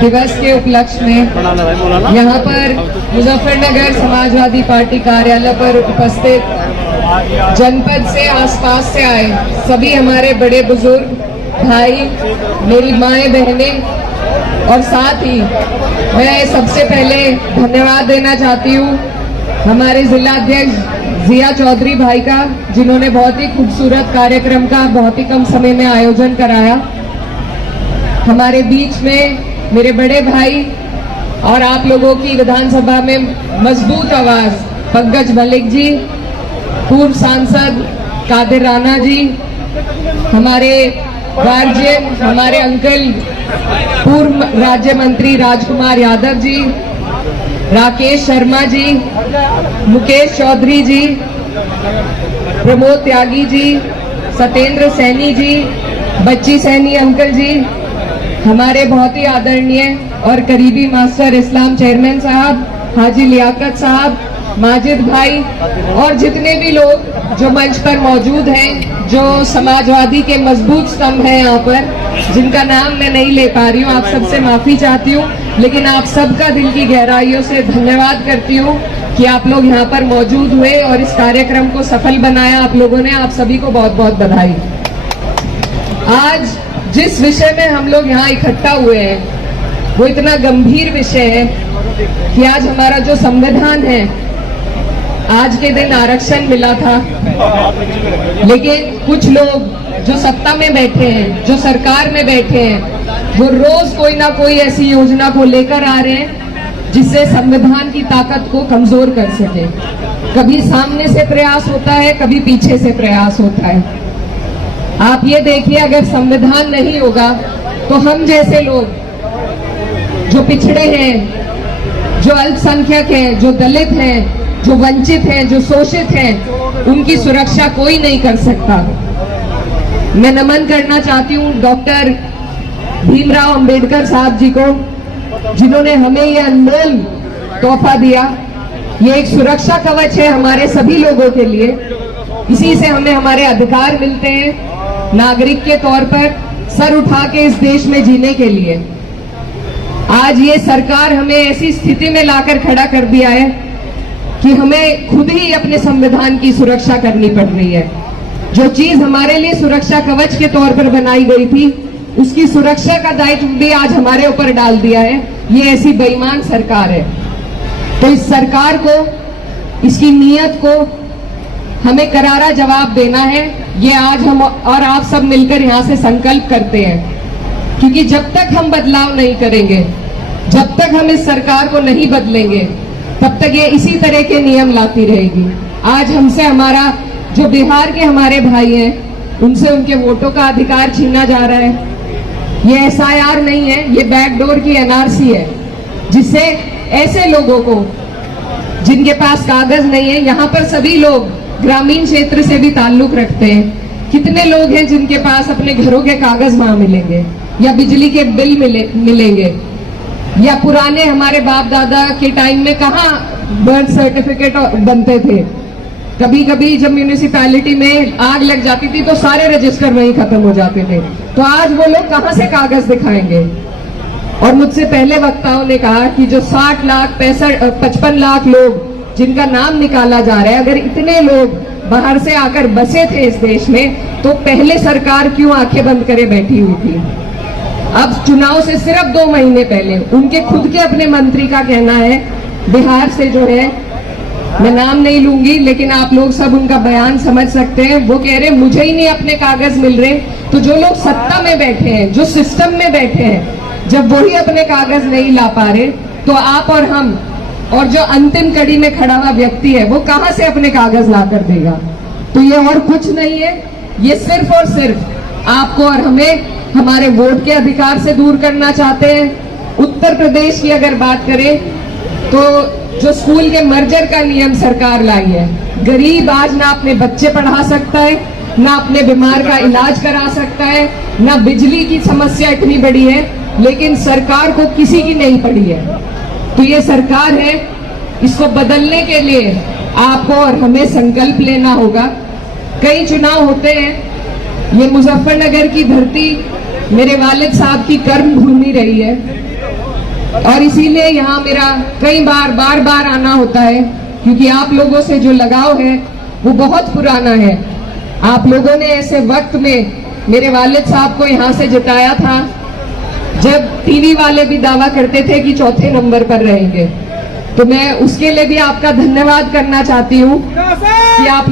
दिवस के उपलक्ष्य में यहाँ पर मुजफ्फरनगर समाजवादी पार्टी कार्यालय पर उपस्थित जनपद से आसपास से आए सभी हमारे बड़े बुजुर्ग भाई, मेरी माएं बहनें और साथ ही मैं सबसे पहले धन्यवाद देना चाहती हूँ हमारे जिला अध्यक्ष जिया चौधरी भाई का, जिन्होंने बहुत ही खूबसूरत कार्यक्रम का बहुत ही कम समय में आयोजन कराया। हमारे बीच में मेरे बड़े भाई और आप लोगों की विधानसभा में मजबूत आवाज पंकज मलिक जी, पूर्व सांसद कादिर राणा जी, हमारे गार्जियन हमारे अंकल पूर्व राज्य मंत्री राजकुमार यादव जी, राकेश शर्मा जी, मुकेश चौधरी जी, प्रमोद त्यागी जी, सत्येंद्र सैनी जी, बच्ची सैनी अंकल जी, हमारे बहुत ही आदरणीय और करीबी मास्टर इस्लाम चेयरमैन साहब, हाजी लियाकत साहब, माजिद भाई और जितने भी लोग जो मंच पर मौजूद हैं, जो समाजवादी के मजबूत स्तंभ हैं यहाँ पर, जिनका नाम मैं नहीं ले पा रही हूँ, आप सबसे माफी चाहती हूँ, लेकिन आप सबका दिल की गहराइयों से धन्यवाद करती हूँ कि आप लोग यहाँ पर मौजूद हुए और इस कार्यक्रम को सफल बनाया आप लोगों ने। आप सभी को बहुत बहुत बधाई। आज जिस विषय में हम लोग यहाँ इकट्ठा हुए हैं वो इतना गंभीर विषय है कि आज हमारा जो संविधान है, आज के दिन आरक्षण मिला था, लेकिन कुछ लोग जो सत्ता में बैठे हैं, जो सरकार में बैठे हैं, वो रोज कोई ना कोई ऐसी योजना को लेकर आ रहे हैं जिससे संविधान की ताकत को कमजोर कर सके। कभी सामने से प्रयास होता है, कभी पीछे से प्रयास होता है। आप ये देखिए, अगर संविधान नहीं होगा तो हम जैसे लोग जो पिछड़े हैं, जो अल्पसंख्यक हैं, जो दलित हैं, जो वंचित हैं, जो शोषित हैं, उनकी सुरक्षा कोई नहीं कर सकता। मैं नमन करना चाहती हूँ डॉक्टर भीमराव अंबेडकर साहब जी को, जिन्होंने हमें ये अनमोल तोहफा दिया। ये एक सुरक्षा कवच है हमारे सभी लोगों के लिए। इसी से हमें हमारे अधिकार मिलते हैं नागरिक के तौर पर सर उठा के इस देश में जीने के लिए। आज ये सरकार हमें ऐसी स्थिति में लाकर खड़ा कर दिया है कि हमें खुद ही अपने संविधान की सुरक्षा करनी पड़ रही है। जो चीज हमारे लिए सुरक्षा कवच के तौर पर बनाई गई थी, उसकी सुरक्षा का दायित्व भी आज हमारे ऊपर डाल दिया है ये ऐसी बेईमान सरकार है। तो इस सरकार को, इसकी नीयत को हमें करारा जवाब देना है। ये आज हम और आप सब मिलकर यहाँ से संकल्प करते हैं, क्योंकि जब तक हम बदलाव नहीं करेंगे, जब तक हम इस सरकार को नहीं बदलेंगे, तब तक ये इसी तरह के नियम लाती रहेगी। आज हमसे हमारा जो बिहार के हमारे भाई हैं, उनसे उनके वोटों का अधिकार छीना जा रहा है। ये एसआईआर नहीं है, ये बैकडोर की एनआरसी है, जिससे ऐसे लोगों को जिनके पास कागज नहीं है, यहाँ पर सभी लोग ग्रामीण क्षेत्र से भी ताल्लुक रखते हैं। कितने लोग हैं जिनके पास अपने घरों के कागज वहां मिलेंगे, या बिजली के बिल मिलेंगे, या पुराने हमारे बाप दादा के टाइम में कहाँ बर्थ सर्टिफिकेट बनते थे। कभी कभी जब म्यूनिसिपैलिटी में आग लग जाती थी तो सारे रजिस्टर वहीं खत्म हो जाते थे। तो आज वो लोग कहाँ से कागज दिखाएंगे। और मुझसे पहले वक्ताओं ने कहा कि जो 60 लाख 55 लाख लोग जिनका नाम निकाला जा रहा है, अगर इतने लोग बाहर से आकर बसे थे इस देश में, तो पहले सरकार क्यों आंखें बंद करे बैठी हुई थी। अब चुनाव से सिर्फ 2 महीने पहले उनके खुद के अपने मंत्री का कहना है, बिहार से जो है, मैं नाम नहीं लूंगी लेकिन आप लोग सब उनका बयान समझ सकते हैं, वो कह रहे मुझे ही नहीं अपने कागज मिल रहे। तो जो लोग सत्ता में बैठे हैं, जो सिस्टम में बैठे हैं, जब वही अपने कागज नहीं ला पा रहे, तो आप और हम और जो अंतिम कड़ी में खड़ा हुआ व्यक्ति है, वो कहां से अपने कागज ला कर देगा। तो ये और कुछ नहीं है, ये सिर्फ और सिर्फ आपको और हमें हमारे वोट के अधिकार से दूर करना चाहते हैं। उत्तर प्रदेश की अगर बात करें तो जो स्कूल के मर्जर का नियम सरकार लाई है, गरीब आज ना अपने बच्चे पढ़ा सकता है, ना अपने बीमार का इलाज करा सकता है, ना बिजली की समस्या इतनी बड़ी है, लेकिन सरकार को किसी की नहीं पड़ी है। तो ये सरकार है, इसको बदलने के लिए आपको और हमें संकल्प लेना होगा। कई चुनाव होते हैं, ये मुजफ्फरनगर की धरती मेरे वालिद साहब की कर्म भूमि रही है। और इसीलिए यहाँ मेरा कई बार बार आना होता है, क्योंकि आप लोगों से जो लगाव है वो बहुत पुराना है। आप लोगों ने ऐसे वक्त में मेरे वालिद साहब को यहाँ से जिताया था जब टीवी वाले भी दावा करते थे कि चौथे नंबर पर रहेंगे। तो मैं उसके लिए भी आपका धन्यवाद करना चाहती हूँ कि आप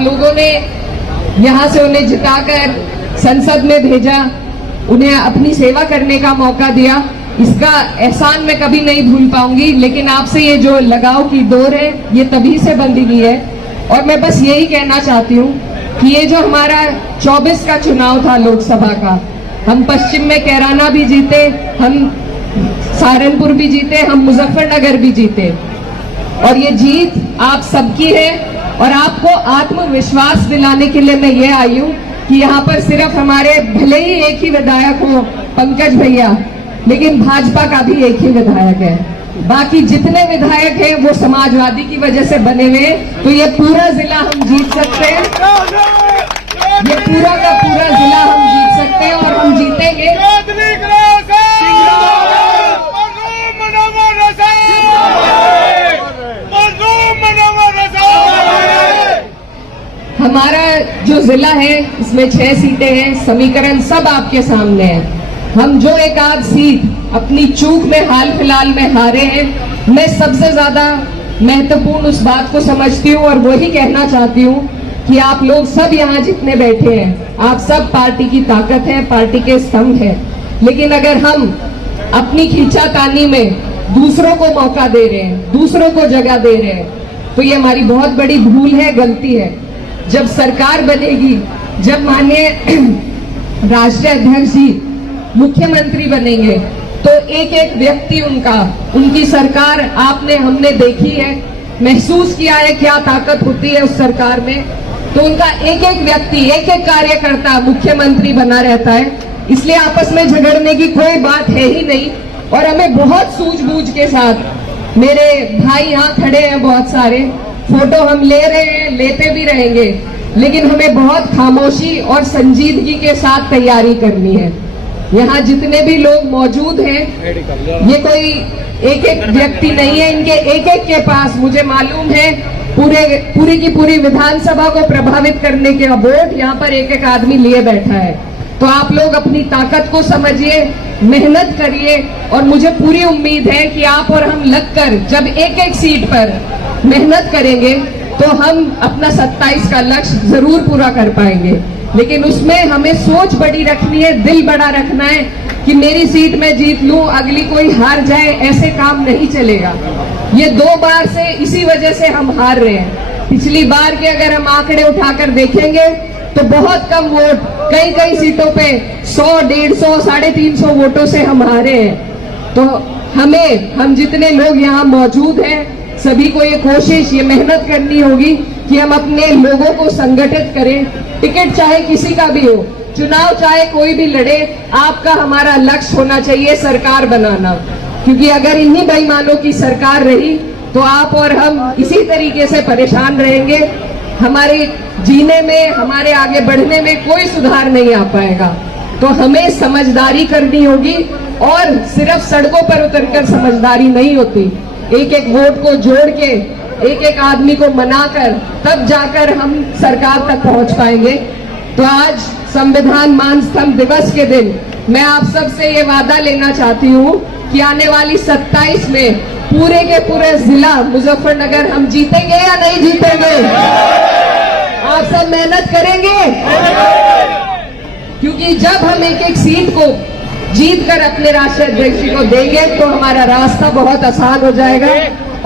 लोगों ने यहाँ से उन्हें जिताकर संसद में भेजा, उन्हें अपनी सेवा करने का मौका दिया। इसका एहसान मैं कभी नहीं भूल पाऊंगी। लेकिन आपसे ये जो लगाव की डोर है ये तभी से बंधी हुई है। और मैं बस यही कहना चाहती हूँ कि ये जो हमारा 24 का चुनाव था लोकसभा का, हम पश्चिम में कैराना भी जीते, हम सहारनपुर भी जीते, हम मुजफ्फरनगर भी जीते। और ये जीत आप सबकी है। और आपको आत्मविश्वास दिलाने के लिए मैं ये आई हूँ कि यहाँ पर सिर्फ हमारे भले ही एक ही विधायक हो पंकज भैया, लेकिन भाजपा का भी एक ही विधायक है। बाकी जितने विधायक हैं वो समाजवादी की वजह से बने हुए हैं। तो ये पूरा जिला हम जीत सकते हैं, ये पूरा का पूरा जिला हम जीत सकते हैं और हम जीतेंगे। हमारा जो जिला है इसमें 6 सीटें हैं, समीकरण सब आपके सामने है। हम जो एक आध सीट अपनी चूक में हाल फिलहाल में हारे हैं, मैं सबसे ज्यादा महत्वपूर्ण उस बात को समझती हूँ और वही कहना चाहती हूँ कि आप लोग सब यहाँ जितने बैठे हैं, आप सब पार्टी की ताकत है, पार्टी के स्तंभ है। लेकिन अगर हम अपनी खींचातानी में दूसरों को मौका दे रहे हैं, दूसरों को जगह दे रहे हैं, तो ये हमारी बहुत बड़ी भूल है, गलती है। जब सरकार बनेगी, जब माननीय राष्ट्रीय अध्यक्ष जी मुख्यमंत्री बनेंगे, तो एक एक व्यक्ति उनकी सरकार आपने हमने देखी है, महसूस किया है क्या ताकत होती है उस सरकार में। तो उनका एक एक व्यक्ति, एक एक कार्यकर्ता मुख्यमंत्री बना रहता है। इसलिए आपस में झगड़ने की कोई बात है ही नहीं। और हमें बहुत सूझबूझ के साथ, मेरे भाई यहाँ खड़े हैं बहुत सारे, फोटो हम ले रहे हैं, लेते भी रहेंगे, लेकिन हमें बहुत खामोशी और संजीदगी के साथ तैयारी करनी है। यहाँ जितने भी लोग मौजूद हैं, ये कोई एक एक व्यक्ति नहीं है, इनके एक एक के पास मुझे मालूम है पूरी की पूरी विधानसभा को प्रभावित करने के वोट यहाँ पर एक एक आदमी लिए बैठा है। तो आप लोग अपनी ताकत को समझिए, मेहनत करिए और मुझे पूरी उम्मीद है कि आप और हम लगकर जब एक एक सीट पर मेहनत करेंगे तो हम अपना 27 का लक्ष्य जरूर पूरा कर पाएंगे। लेकिन उसमें हमें सोच बड़ी रखनी है, दिल बड़ा रखना है कि मेरी सीट में जीत लूं, अगली कोई हार जाए, ऐसे काम नहीं चलेगा। ये 2 बार से इसी वजह से हम हार रहे हैं। पिछली बार के अगर हम आंकड़े उठाकर देखेंगे तो बहुत कम वोट, कई सीटों पे 100, 150, 350 वोटों से हम हारे हैं। तो हम जितने लोग यहाँ मौजूद हैं, सभी को ये कोशिश, ये मेहनत करनी होगी कि हम अपने लोगों को संगठित करें। टिकट चाहे किसी का भी हो, चुनाव चाहे कोई भी लड़े, आपका हमारा लक्ष्य होना चाहिए सरकार बनाना। क्योंकि अगर इन्हीं बेईमानों की सरकार रही तो आप और हम इसी तरीके से परेशान रहेंगे। हमारे जीने में, हमारे आगे बढ़ने में कोई सुधार नहीं आ पाएगा। तो हमें समझदारी करनी होगी और सिर्फ सड़कों पर उतरकर समझदारी नहीं होती, एक एक वोट को जोड़ के, एक एक आदमी को मनाकर, तब जाकर हम सरकार तक पहुंच पाएंगे। तो आज संविधान मान स्तंभ दिवस के दिन मैं आप सबसे ये वादा लेना चाहती हूँ कि आने वाली 27 में पूरे के पूरे जिला मुजफ्फरनगर हम जीतेंगे या नहीं जीतेंगे? आप सब मेहनत करेंगे, क्योंकि जब हम एक एक सीट को जीत कर अपने राष्ट्रीय अध्यक्ष जी को देंगे तो हमारा रास्ता बहुत आसान हो जाएगा।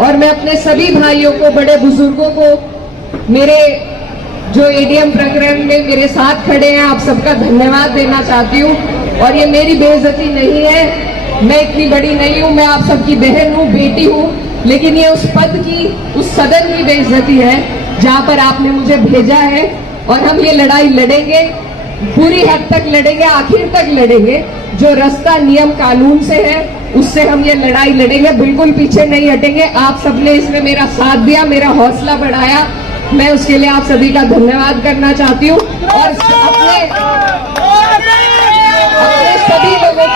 और मैं अपने सभी भाइयों को, बड़े बुजुर्गों को, मेरे जो एडीएम प्रकरण में मेरे साथ खड़े हैं, आप सबका धन्यवाद देना चाहती हूँ। और ये मेरी बेइज्जती नहीं है, मैं इतनी बड़ी नहीं हूँ, मैं आप सबकी बहन हूँ, बेटी हूँ, लेकिन ये उस पद की, उस सदन की बेइज्जती है जहाँ पर आपने मुझे भेजा है। और हम ये लड़ाई लड़ेंगे, पूरी हद तक लड़ेंगे, आखिर तक लड़ेंगे। जो रास्ता नियम कानून से है उससे हम ये लड़ाई लड़ेंगे, बिल्कुल पीछे नहीं हटेंगे। आप सबने इसमें मेरा साथ दिया, मेरा हौसला बढ़ाया, मैं उसके लिए आप सभी का धन्यवाद करना चाहती हूँ। और अपने सभी लोगों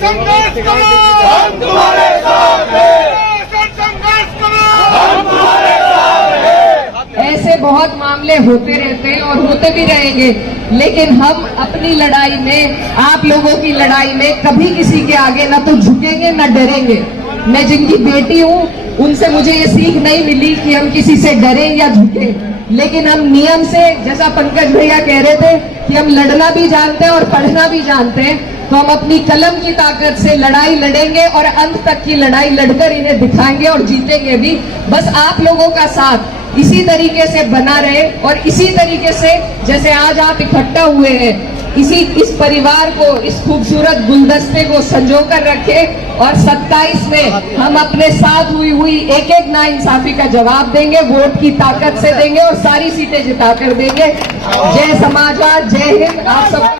संघर्ष करो, हम तुम्हारे साथ हैं, संघर्ष करो, हम तुम्हारे साथ हैं। ऐसे बहुत मामले होते रहते हैं और होते भी रहेंगे, लेकिन हम अपनी लड़ाई में, आप लोगों की लड़ाई में कभी किसी के आगे ना तो झुकेंगे ना डरेंगे। मैं जिनकी बेटी हूँ उनसे मुझे ये सीख नहीं मिली कि हम किसी से डरे या झुके, लेकिन हम नियम से, जैसा पंकज भैया कह रहे थे कि हम लड़ना भी जानते हैं और पढ़ना भी जानते हैं, तो हम अपनी कलम की ताकत से लड़ाई लड़ेंगे और अंत तक की लड़ाई लड़कर इन्हें दिखाएंगे और जीतेंगे भी। बस आप लोगों का साथ इसी तरीके से बना रहे और इसी तरीके से जैसे आज आप इकट्ठा हुए हैं, इस परिवार को, इस खूबसूरत गुलदस्ते को संजो कर रखे और 27 में हम अपने साथ हुई एक एक नाइंसाफी का जवाब देंगे, वोट की ताकत से देंगे और सारी सीटें जिता कर देंगे। जय समाजवाद, जय हिंद। आप सब